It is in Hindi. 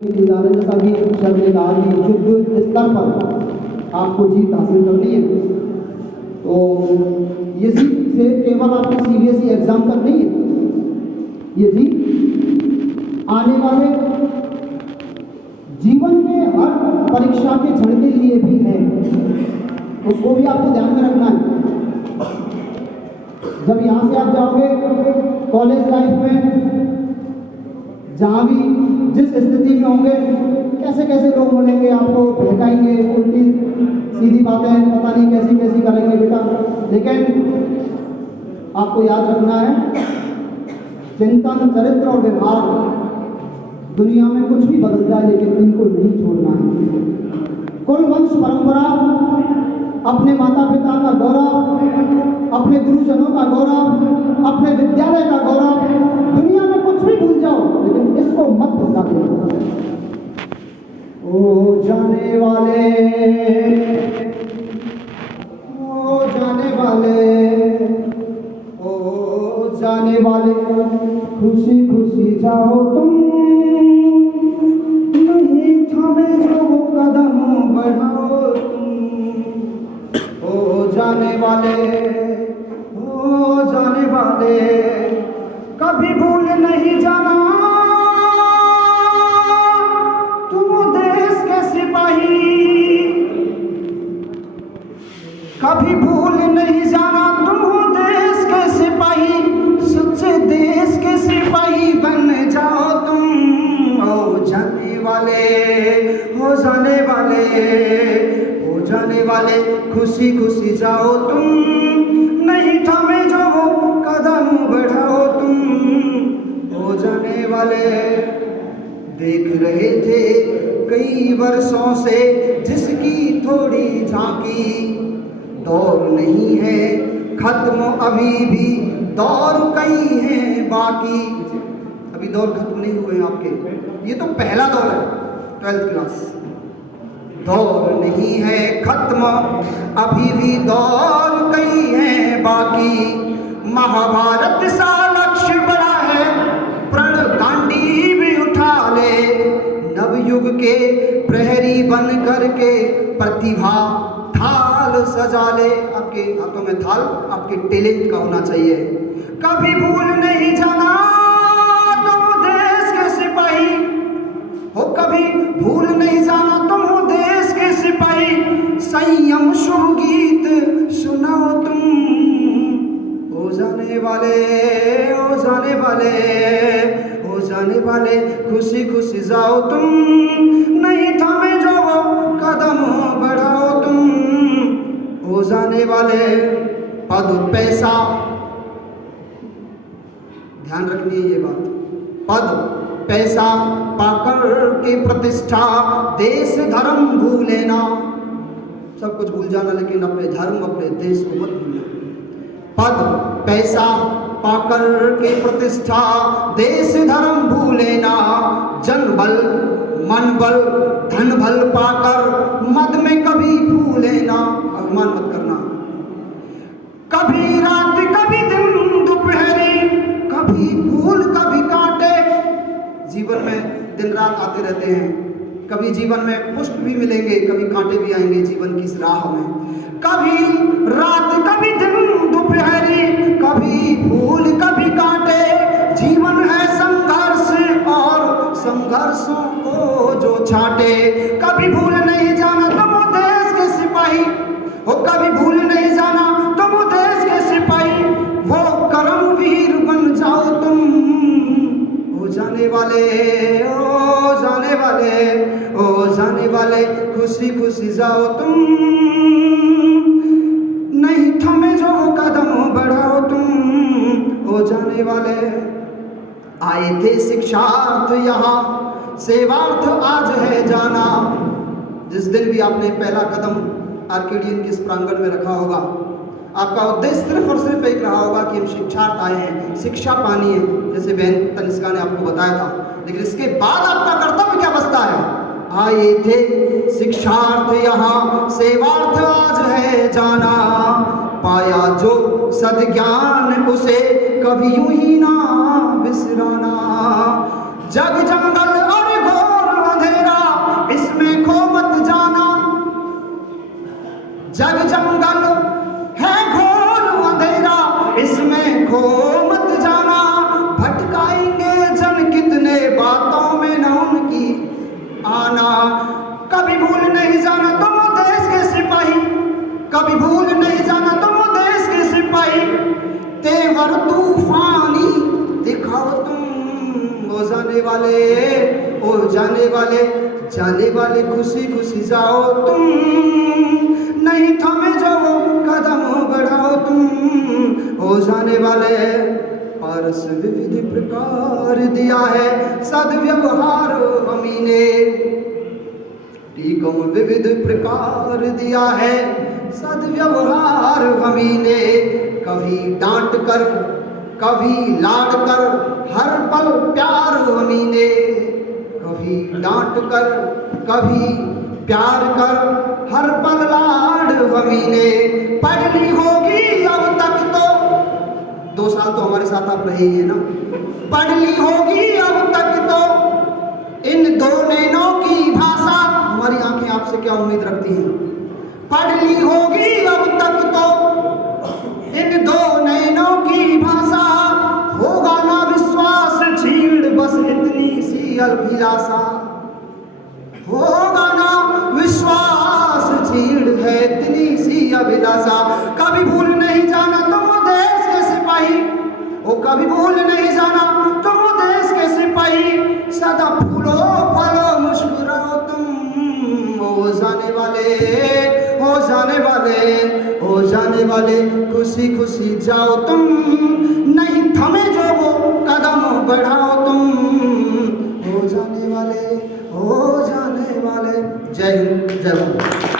जैसा कि सर ने कहा कि युद्ध स्तर पर आपको जीत हासिल करनी है, तो ये जीत से केवल आपकी सीबीएसई एग्जाम तक नहीं है, ये जीत आने वाले जीवन के हर परीक्षा के क्षण के लिए भी है। उसको भी आपको ध्यान में रखना है। जब यहाँ से आप जाओगे कॉलेज लाइफ में, जहाँ भी जिस स्थिति में होंगे, कैसे कैसे लोग मिलेंगे, आपको बहकाएंगे, उल्टी सीधी बातें पता नहीं कैसी कैसी करेंगे बेटा। लेकिन आपको याद रखना है, चिंतन, चरित्र और व्यवहार दुनिया में कुछ भी बदल जाए, लेकिन इनको नहीं छोड़ना है। कुल वंश परंपरा, अपने माता पिता का गौरव, अपने गुरुजनों का गौरव, अपने विद्यालय का गौरव, दुनिया में कुछ भी भूल जाओ, लेकिन इसको मत भुला दो। ओ जाने वाले, ओ जाने वाले, ओ जाने वाले, खुशी खुशी जाओ तुम, नहीं थमे जो कदम बढ़ाओ तुम। ओ जाने वाले, ओ जाने वाले, कभी भूल नहीं जाना तुम देश के सिपाही, कभी भूल नहीं जाना तुम देश के सिपाही, सच्चे देश के सिपाही बन जाओ तुम। ओ जाने वाले, हो जाने वाले, हो जाने वाले, खुशी खुशी जाओ तुम, नहीं थमे जो कदम बढ़ाओ तुम। हो जाने वाले, देख रहे थे कई वर्षों से जिसकी थोड़ी झांकी, दौर नहीं है खत्म अभी भी, दौर कई हैं बाकी। अभी दौर खत्म नहीं हुए आपके, ये तो पहला दौर है, 12th क्लास। दौर नहीं है खत्म अभी भी, दौर कई हैं बाकी। महाभारत सा लक्ष्य बड़ा है, प्रण गांडी भी उठा ले, नवयुग के प्रहरी बन करके प्रतिभा थाल सजा ले। आपके हाथों में थाल आपके टैलेंट का होना चाहिए। कभी भूल नहीं जाना तुम देश के सिपाही हो, कभी भूल नहीं जाना तुम हो देश के सिपाही, संयम शुभ गीत सुनाओ तुम। हो जाने वाले, हो जाने वाले, हो जाने वाले, खुशी खुशी जाओ तुम, नहीं थमे जो कदम बढ़ाओ तुम। हो जाने वाले, पद पैसा, ध्यान रखनी है ये बात, पद पैसा पाकर के प्रतिष्ठा, देश धर्म भूले ना। सब कुछ भूल जाना, लेकिन अपने धर्म अपने देश को मत भूलना। पद पैसा पाकर के प्रतिष्ठा, देश धर्म भूले ना। जन बल मन बल धन बल पाकर मद में कभी भूले ना। अभिमान मत करना। कभी रात कभी दिन दोपहरी, कभी फूल कभी कांटे। जीवन में दिन रात आते रहते हैं, कभी जीवन में पुष्प भी मिलेंगे, कभी कांटे भी आएंगे जीवन की इस राह में। कभी रात कभी दिन दोपहरी, कभी फूल कभी कांटे। जीवन है संघर्ष और संघर्षों को जो छाटे। कभी भूल नहीं जाना तुम देश के सिपाही हो, कभी भूल नहीं जाना तुम देश के सिपाही, वो कर्मवीर बन जाओ तुम। हो जाने वाले, ओ जाने वाले, ओ जाने वाले, खुशी खुशी जाओ तुम, नहीं थमे जो कदम बढ़ाओ तुम। हो जाने वाले, आए थे शिक्षार्थ यहाँ, सेवार्थ आज है जाना। जिस दिन भी आपने पहला कदम आर्केडियन के इस प्रांगण में रखा होगा, आपका उद्देश्य सिर्फ और सिर्फ एक रहा होगा कि हम शिक्षार्थ आए हैं, शिक्षा पानी है, जैसे बहन तनिष्का ने आपको बताया था। लेकिन इसके बाद आपका कर्तव्य क्या बचता है? आए थे शिक्षार्थ यहाँ, सेवार्थ आज है जाना। पाया जो सद्ज्ञान उसे कभी यूं ही ना बिसराना। जग जंगल और घोर जाने वाले खुशी खुशी जाओ तुम, नहीं थमे जो कदम बढ़ाओ तुम। ओ जाने वाले पारस विविध प्रकार दिया है सद्व्यवहार हमी ने, टीकों विविध प्रकार दिया है सद्व्यवहार हमी ने। कभी डांट कर कभी लाड कर हर पल प्यार हमी ने, कभी डांट कर कभी प्यार कर हर पल लाड हमी ने। पढ़ ली होगी अब तक तो, 2 साल तो हमारे साथ आप रहे हैं ना, पढ़ ली होगी अब तक तो इन दो नैनों की भाषा। हमारी आंखें आपसे क्या उम्मीद रखती हैं? पढ़ ली होगी अब तक तो इन दो नैनों की भाषा, होगा ना विश्वास छीड़ बस इतनी सी अभिलाषा, होगा ना विश्वास छीड़ है इतनी सी अभिलाषा। कभी भूल नहीं जाना तुम देश के सिपाही, ओ कभी भूल नहीं जाना तुम देश के सिपाही, सदा फूलो फलो मुस्कुराओ तुम। ओ जाने वाले हो जाने वाले हो जाने वाले खुशी खुशी जाओ तुम, नहीं थमे जो वो कदम बढ़ाओ तुम। हो जाने वाले हो जाने वाले। जय हिंद जय भारत।